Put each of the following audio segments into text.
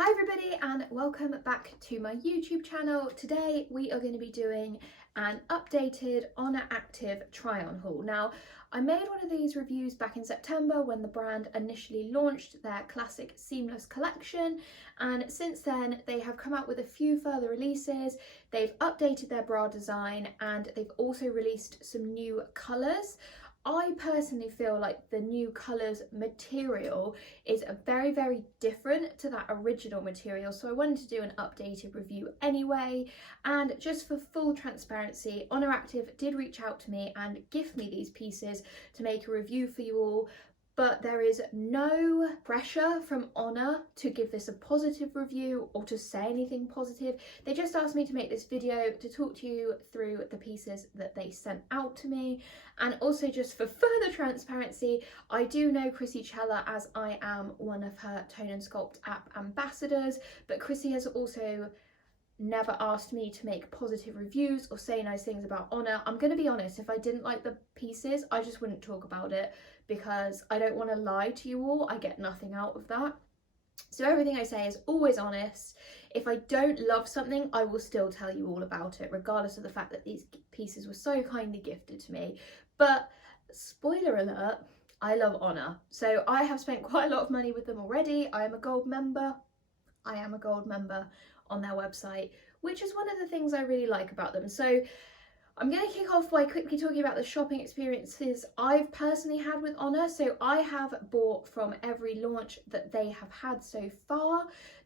Hi everybody and welcome back to my YouTube channel. Today we are going to be doing an updated Oner Active try-on haul. Now I made one of these reviews back in September when the brand initially launched their classic seamless collection, and since then they have come out with a few further releases. They've updated their bra design and they've also released some new colours. I personally feel like the new colours material is very different to that original material, so I wanted to do an updated review anyway. And just for full transparency, Oner Active did reach out to me and gift me these pieces to make a review for you all, but there is no pressure from Oner to give this a positive review or to say anything positive. They just asked me to make this video to talk to you through the pieces that they sent out to me. And also, just for further transparency, I do know Chrissy Chella as I am one of her Tone and Sculpt app ambassadors, but Chrissy has also never asked me to make positive reviews or say nice things about Oner. I'm going to be honest, if I didn't like the pieces, I just wouldn't talk about it because I don't want to lie to you all. I get nothing out of that. So everything I say is always honest. If I don't love something, I will still tell you all about it, regardless of the fact that these pieces were so kindly gifted to me. But spoiler alert, I love Oner. So I have spent quite a lot of money with them already. I am a gold member on their website, which is one of the things I really like about them. So I'm going to kick off by quickly talking about the shopping experiences I've personally had with Oner. So I have bought from every launch that they have had so far.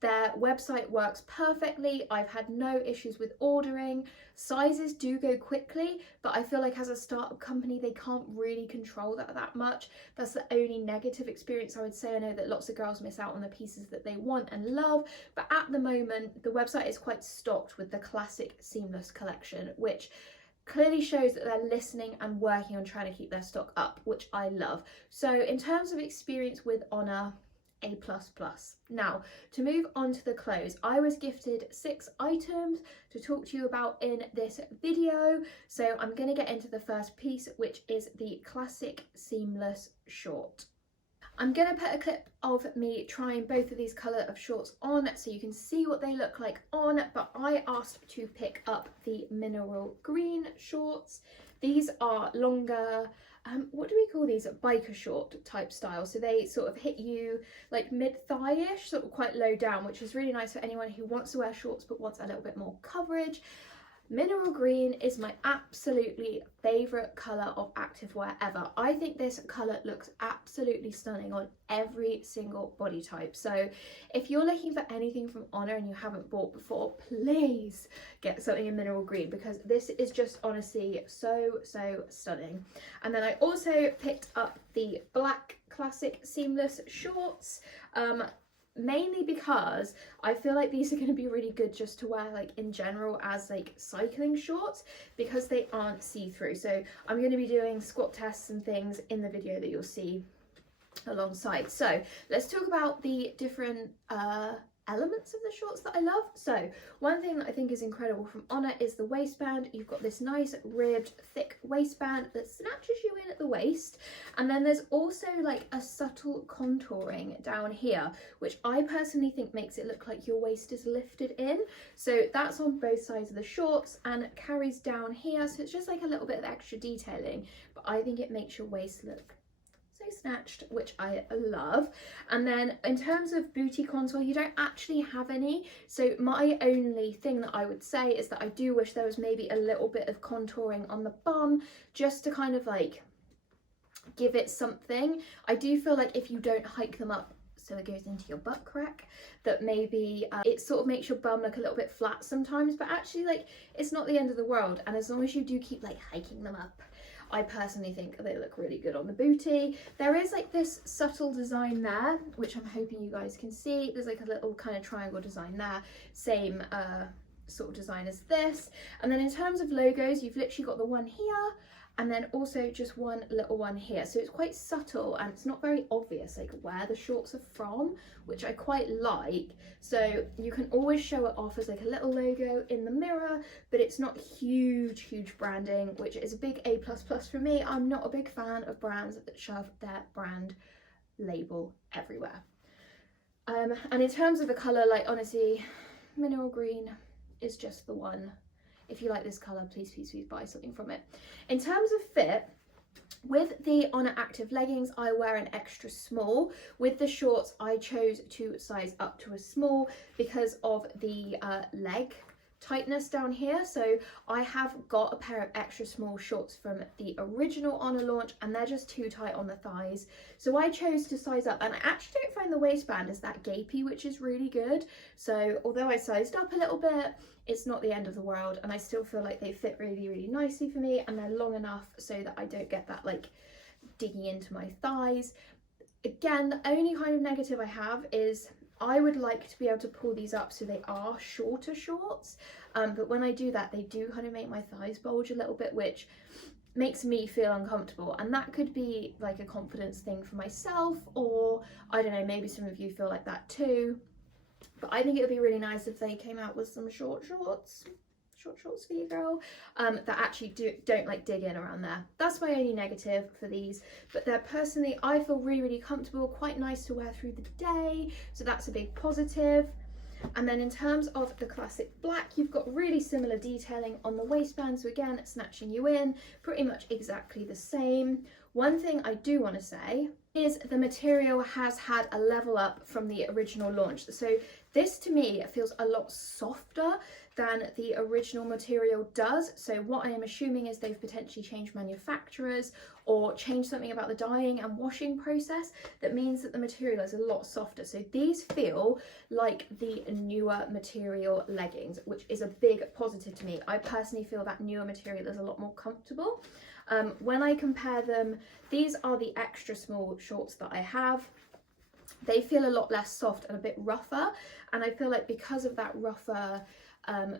Their website works perfectly. I've had no issues with ordering. Sizes do go quickly, but I feel like as a startup company, they can't really control that much. That's the only negative experience I would say. I know that lots of girls miss out on the pieces that they want and love, but at the moment, the website is quite stocked with the classic seamless collection, which clearly shows that they're listening and working on trying to keep their stock up, which I love. So in terms of experience with Oner, A++. Now, to move on to the clothes, I was gifted 6 items to talk to you about in this video. So I'm going to get into the first piece, which is the classic seamless short. I'm going to put a clip of me trying both of these colour of shorts on so you can see what they look like on, but I asked to pick up the mineral green shorts. These are longer, what do we call these? Biker short type style. So they sort of hit you like mid-thigh-ish, sort of quite low down, which is really nice for anyone who wants to wear shorts but wants a little bit more coverage. Mineral green is my absolutely favourite colour of activewear ever. I think this colour looks absolutely stunning on every single body type. So if you're looking for anything from Oner and you haven't bought before, please get something in mineral green because this is just honestly so stunning. And then I also picked up the black classic seamless shorts. Mainly because I feel like these are going to be really good just to wear like in general as like cycling shorts because they aren't see-through. So I'm going to be doing squat tests and things in the video that you'll see alongside. So let's talk about the different elements of the shorts that I love. So one thing that I think is incredible from Oner is the waistband. You've got this nice ribbed thick waistband that snatches you in at the waist, and then there's also like a subtle contouring down here, which I personally think makes it look like your waist is lifted in. So that's on both sides of the shorts and carries down here, so it's just like a little bit of extra detailing, but I think it makes your waist look snatched, which I love. And then in terms of booty contour, you don't actually have any, so my only thing that I would say is that I do wish there was maybe a little bit of contouring on the bum just to kind of like give it something. I do feel like if you don't hike them up so it goes into your butt crack, that maybe it sort of makes your bum look a little bit flat sometimes, but actually like it's not the end of the world, and as long as you do keep like hiking them up, I personally think they look really good on the booty. There is like this subtle design there, which I'm hoping you guys can see. There's like a little kind of triangle design there, same sort of design as this. And then in terms of logos, you've literally got the one here and then also just one little one here. So it's quite subtle and it's not very obvious like where the shorts are from, which I quite like. So you can always show it off as like a little logo in the mirror, but it's not huge branding, which is a big A++ for me. I'm not a big fan of brands that shove their brand label everywhere. And in terms of the colour, like honestly, mineral green is just the one. If you like this colour, please, please, please buy something from it. In terms of fit, with the Oner Active leggings, I wear an extra small. With the shorts, I chose to size up to a small because of the leg tightness down here. So I have got a pair of extra small shorts from the original Oner launch and they're just too tight on the thighs. So I chose to size up, and I actually don't find the waistband is that gapey, which is really good. So although I sized up a little bit, it's not the end of the world, and I still feel like they fit really, really nicely for me, and they're long enough so that I don't get that like digging into my thighs. Again, the only kind of negative I have is I would like to be able to pull these up so they are shorter shorts, but when I do that, they do kind of make my thighs bulge a little bit, which makes me feel uncomfortable, and that could be like a confidence thing for myself, or I don't know, maybe some of you feel like that too. But I think it would be really nice if they came out with some short shorts for you, girl, that actually don't like dig in around there. That's my only negative for these, but they're personally, I feel really, really comfortable, quite nice to wear through the day, so that's a big positive. And then in terms of the classic black, you've got really similar detailing on the waistband, so again, snatching you in, pretty much exactly the same. One thing I do want to say is the material has had a level up from the original launch. So this to me feels a lot softer than the original material does. So what I am assuming is they've potentially changed manufacturers or changed something about the dyeing and washing process that means that the material is a lot softer. So these feel like the newer material leggings, which is a big positive to me. I personally feel that newer material is a lot more comfortable. When I compare them, these are the extra small shorts that I have. They feel a lot less soft and a bit rougher, and I feel like because of that rougher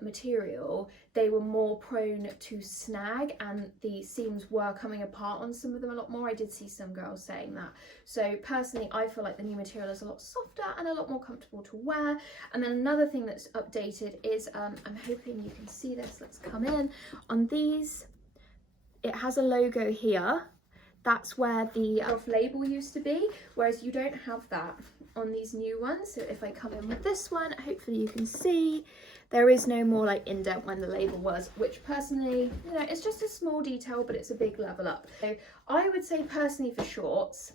material, they were more prone to snag, and the seams were coming apart on some of them a lot more. I did see some girls saying that. So personally, I feel like the new material is a lot softer and a lot more comfortable to wear. And then another thing that's updated is, I'm hoping you can see this, let's come in, on these, it has a logo here. That's where the label used to be, whereas you don't have that on these new ones. So if I come in with this one, hopefully you can see there is no more like indent when the label was, which personally, you know, it's just a small detail, but it's a big level up. So I would say personally for shorts,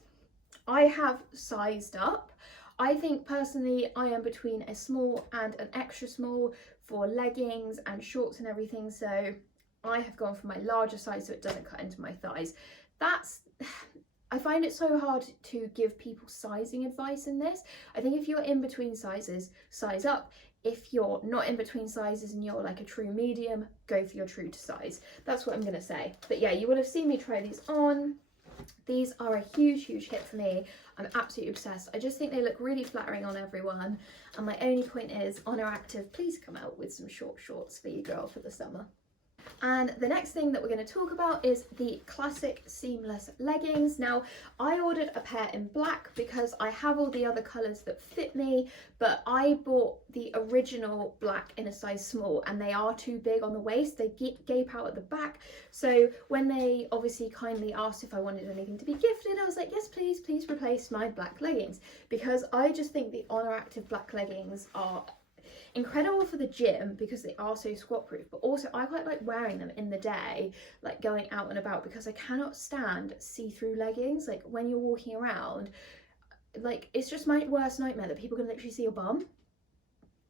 I have sized up. I think personally I am between a small and an extra small for leggings and shorts and everything. So I have gone for my larger size so it doesn't cut into my thighs. I find it so hard to give people sizing advice in this. I think if you're in between sizes, size up. If you're not in between sizes and you're like a true medium, go for your true to size. That's what I'm gonna say. But yeah, you will have seen me try these on. These are a huge, huge hit for me. I'm absolutely obsessed. I just think they look really flattering on everyone. And my only point is, Oner Active, please come out with some short shorts for you, girl, for the summer. And the next thing that we're going to talk about is the classic seamless leggings. Now, I ordered a pair in black because I have all the other colours that fit me, but I bought the original black in a size small and they are too big on the waist. They gape out at the back. So when they obviously kindly asked if I wanted anything to be gifted, I was like, yes, please, please replace my black leggings, because I just think the Oner Active black leggings are incredible for the gym because they are so squat proof, but also I quite like wearing them in the day, like going out and about, because I cannot stand see-through leggings. Like when you're walking around, like it's just my worst nightmare that people can literally see your bum.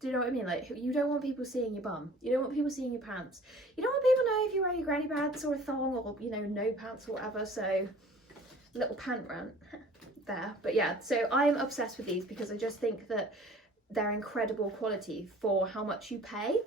Do you know what I mean? Like, you don't want people seeing your bum. You don't want people seeing your pants. You don't want people to know if you're wearing granny pants or a thong or, you know, no pants or whatever. So little pant rant there. But yeah, so I'm obsessed with these because I just think that they're incredible quality for how much you pay.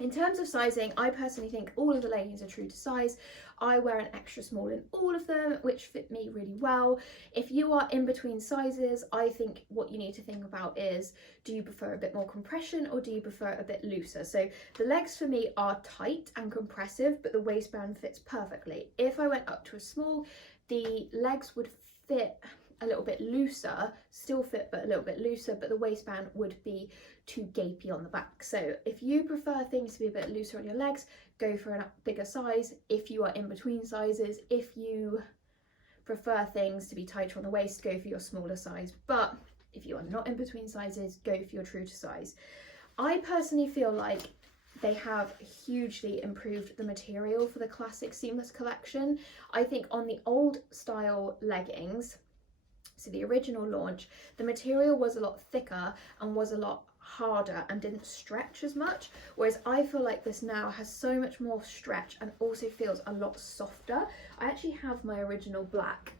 In terms of sizing, I personally think all of the leggings are true to size. I wear an extra small in all of them, which fit me really well. If you are in between sizes, I think what you need to think about is, do you prefer a bit more compression or do you prefer a bit looser? So the legs for me are tight and compressive, but the waistband fits perfectly. If I went up to a small, the legs would fit a little bit looser, still fit but a little bit looser, but the waistband would be too gapey on the back. So if you prefer things to be a bit looser on your legs, go for a bigger size. If you are in between sizes, if you prefer things to be tighter on the waist, go for your smaller size. But if you are not in between sizes, go for your true to size. I personally feel like they have hugely improved the material for the classic seamless collection. I think on the old style leggings, so the original launch, the material was a lot thicker and was a lot harder and didn't stretch as much, whereas I feel like this now has so much more stretch and also feels a lot softer. I actually have my original black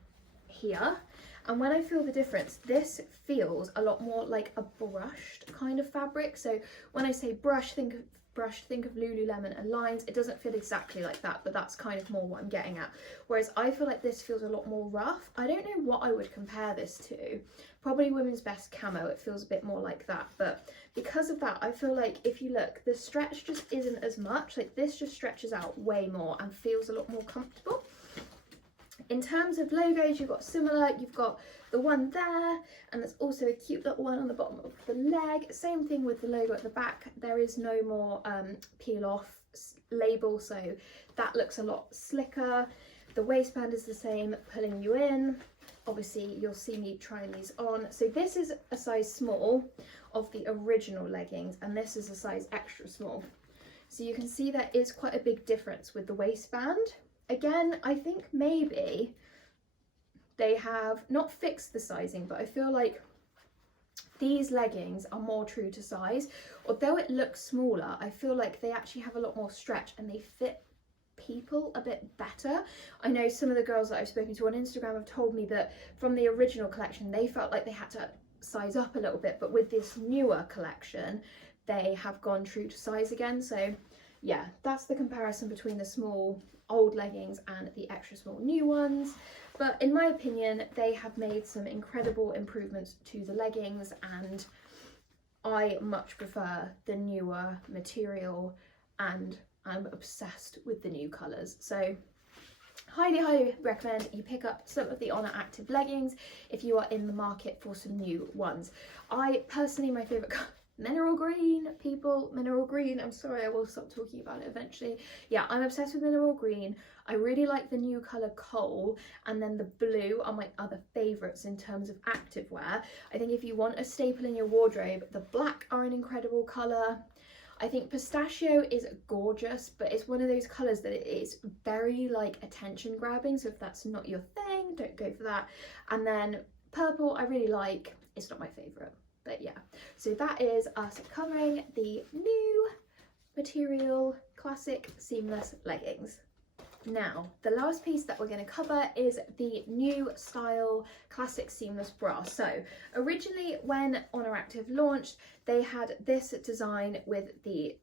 here, and when I feel the difference, this feels a lot more like a brushed kind of fabric. So when I say brush, think of Lululemon and Lines. It doesn't feel exactly like that, but that's kind of more what I'm getting at. Whereas I feel like this feels a lot more rough. I don't know what I would compare this to. Probably Women's Best Camo, it feels a bit more like that. But because of that, I feel like if you look, the stretch just isn't as much. Like this just stretches out way more and feels a lot more comfortable. In terms of logos, you've got similar, you've got the one there, and there's also a cute little one on the bottom of the leg. Same thing with the logo at the back. There is no more peel off label, so that looks a lot slicker. The waistband is the same, pulling you in. Obviously you'll see me trying these on. So this is a size small of the original leggings, and this is a size extra small. So you can see there is quite a big difference with the waistband. Again, I think maybe they have not fixed the sizing, but I feel like these leggings are more true to size. Although it looks smaller, I feel like they actually have a lot more stretch and they fit people a bit better. I know some of the girls that I've spoken to on Instagram have told me that from the original collection, they felt like they had to size up a little bit, but with this newer collection, they have gone true to size again. So yeah, that's the comparison between the small old leggings and the extra small new ones. But in my opinion, they have made some incredible improvements to the leggings, and I much prefer the newer material, and I'm obsessed with the new colours. So highly recommend you pick up some of the Oner Active leggings if you are in the market for some new ones. I personally, my favourite colour, mineral green, people, mineral green. I'm sorry, I will stop talking about it eventually. Yeah, I'm obsessed with mineral green. I really like the new colour coal, and then the blue are my other favourites in terms of activewear. I think if you want a staple in your wardrobe, the black are an incredible colour. I think pistachio is gorgeous, but it's one of those colours that it is very like attention grabbing, so if that's not your thing, don't go for that. And then purple I really like, it's not my favourite. But yeah, so that is us covering the new material classic seamless leggings. Now, the last piece that we're going to cover is the new style classic seamless bra. So originally when Oner Active launched, they had this design with the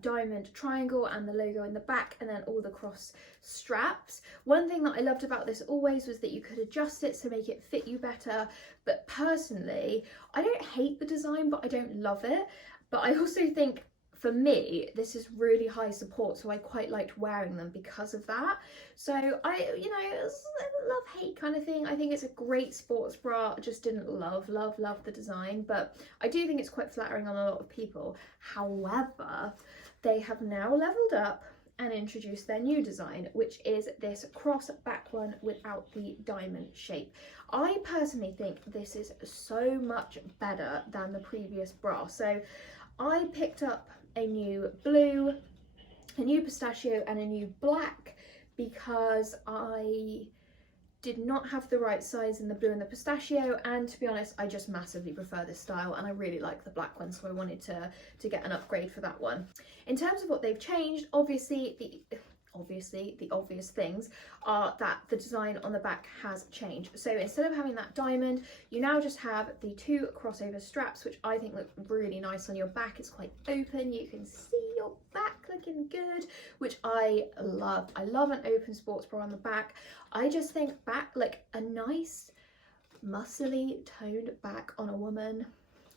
diamond triangle and the logo in the back, and then all the cross straps. One thing that I loved about this always was that you could adjust it to make it fit you better. But personally, I don't hate the design, but I don't love it. But I also think, for me, this is really high support, so I quite liked wearing them because of that. So it's a love-hate kind of thing. I think it's a great sports bra. I just didn't love the design, but I do think it's quite flattering on a lot of people. However, they have now leveled up and introduced their new design, which is this cross back one without the diamond shape. I personally think this is so much better than the previous bra. So I picked up a new blue, a new pistachio and a new black because I did not have the right size in the blue and the pistachio, and to be honest, I just massively prefer this style and I really like the black one, so I wanted to get an upgrade for that one. In terms of what they've changed, obviously the obvious things are that the design on the back has changed. So instead of having that diamond, you now just have the two crossover straps, which I think look really nice on your back. It's quite open, you can see your back looking good, which I love. I love an open sports bra on the back. I just think back, like a nice muscly toned back on a woman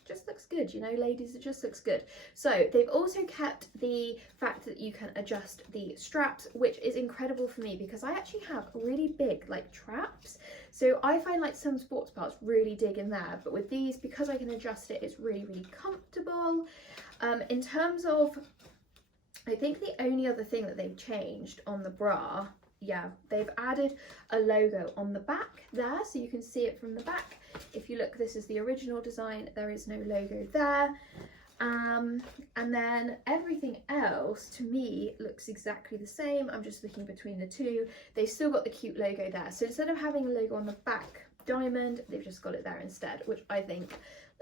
just looks good, you know, ladies, it just looks good. So they've also kept the fact that you can adjust the straps, which is incredible for me because I actually have really big like traps, so I find like some sports bras really dig in there, but with these, because I can adjust it, it's really comfortable. In terms of, I think the only other thing that they've changed on the bra yeah, they've added a logo on the back there, so you can see it from the back. If you look, this is the original design, there is no logo there. And then everything else to me looks exactly the same. I'm just looking between the two. They've still got the cute logo there. So instead of having a logo on the back diamond, they've just got it there instead, which I think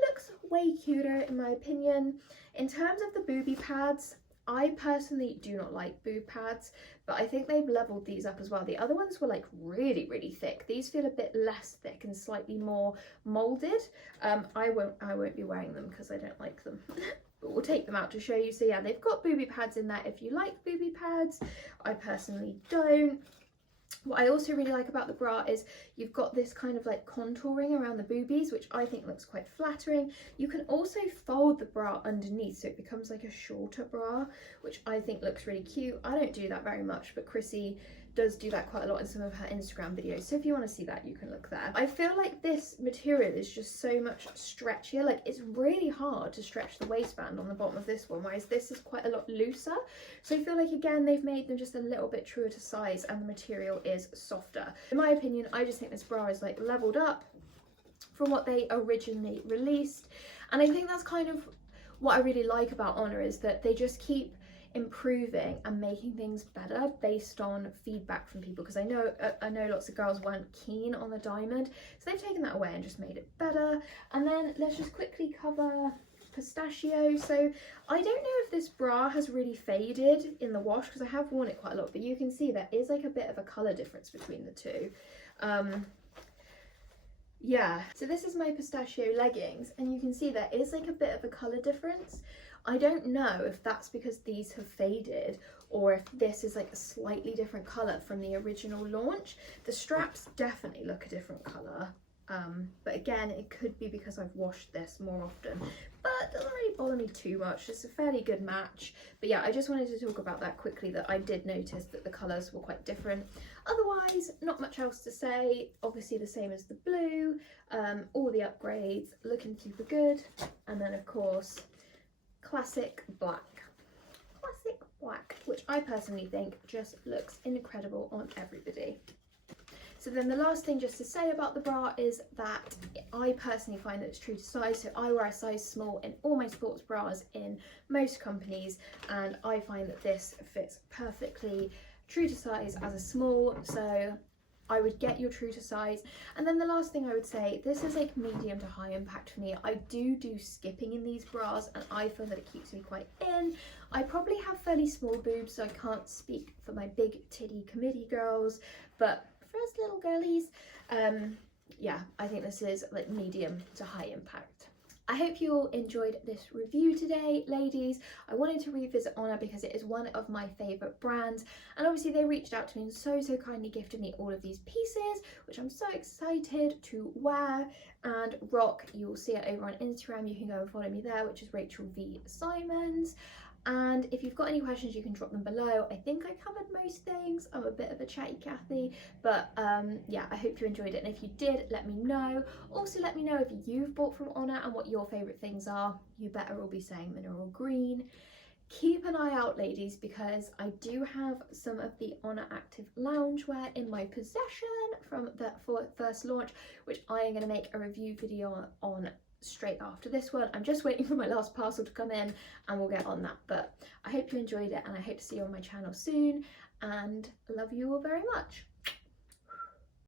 looks way cuter in my opinion. In terms of the booby pads, I personally do not like boob pads, but I think they've leveled these up as well. The other ones were like really, really thick. These feel a bit less thick and slightly more molded. I won't be wearing them because I don't like them. But we'll take them out to show you. So yeah, they've got booby pads in there if you like booby pads. I personally don't. What I also really like about the bra is you've got this kind of like contouring around the boobies, which I think looks quite flattering. You can also fold the bra underneath so it becomes like a shorter bra, which I think looks really cute. I don't do that very much, but Chrissy does do that quite a lot in some of her Instagram videos, so if you want to see that, you can look there. I feel like this material is just so much stretchier. Like, it's really hard to stretch the waistband on the bottom of this one, whereas this is quite a lot looser. So I feel like, again, they've made them just a little bit truer to size and the material is softer. In my opinion, I just think this bra is like leveled up from what they originally released, and I think that's kind of what I really like about Oner, is that they just keep improving and making things better based on feedback from people, because I know lots of girls weren't keen on the diamond, so they've taken that away and just made it better. And then let's just quickly cover Pistachio. So I don't know if this bra has really faded in the wash, because I have worn it quite a lot, but you can see there is like a bit of a colour difference between the two. Yeah, so this is my Pistachio Leggings, and you can see there is like a bit of a colour difference. I don't know if that's because these have faded or if this is like a slightly different colour from the original launch. The straps definitely look a different colour, but again, it could be because I've washed this more often, but it doesn't really bother me too much. It's a fairly good match. But yeah, I just wanted to talk about that quickly, that I did notice that the colours were quite different. Otherwise, not much else to say. Obviously the same as the blue, all the upgrades looking super good, and then of course classic black, which I personally think just looks incredible on everybody. So then the last thing just to say about the bra is that I personally find that it's true to size. So I wear a size small in all my sports bras in most companies, and I find that this fits perfectly true to size as a small, so I would get your true to size. And then the last thing I would say, this is like medium to high impact for me. I do skipping in these bras, and I feel that it keeps me quite in. I probably have fairly small boobs, so I can't speak for my big titty committee girls, but for us little girlies, yeah, I think this is like medium to high impact. I hope you all enjoyed this review today, ladies. I wanted to revisit Oner because it is one of my favourite brands, and obviously they reached out to me and so kindly gifted me all of these pieces, which I'm so excited to wear and rock. You'll see it over on Instagram. You can go and follow me there, which is Rachel V Simons. And if you've got any questions, you can drop them below. I think I covered most things. I'm a bit of a chatty Cathy, but yeah, I hope you enjoyed it. And if you did, let me know. Also, let me know if you've bought from Oner and what your favourite things are. You better all be saying mineral green. Keep an eye out, ladies, because I do have some of the Oner Active loungewear in my possession from the first launch, which I am going to make a review video on straight after this one. I'm just waiting for my last parcel to come in and we'll get on that. But I hope you enjoyed it, and I hope to see you on my channel soon, and love you all very much.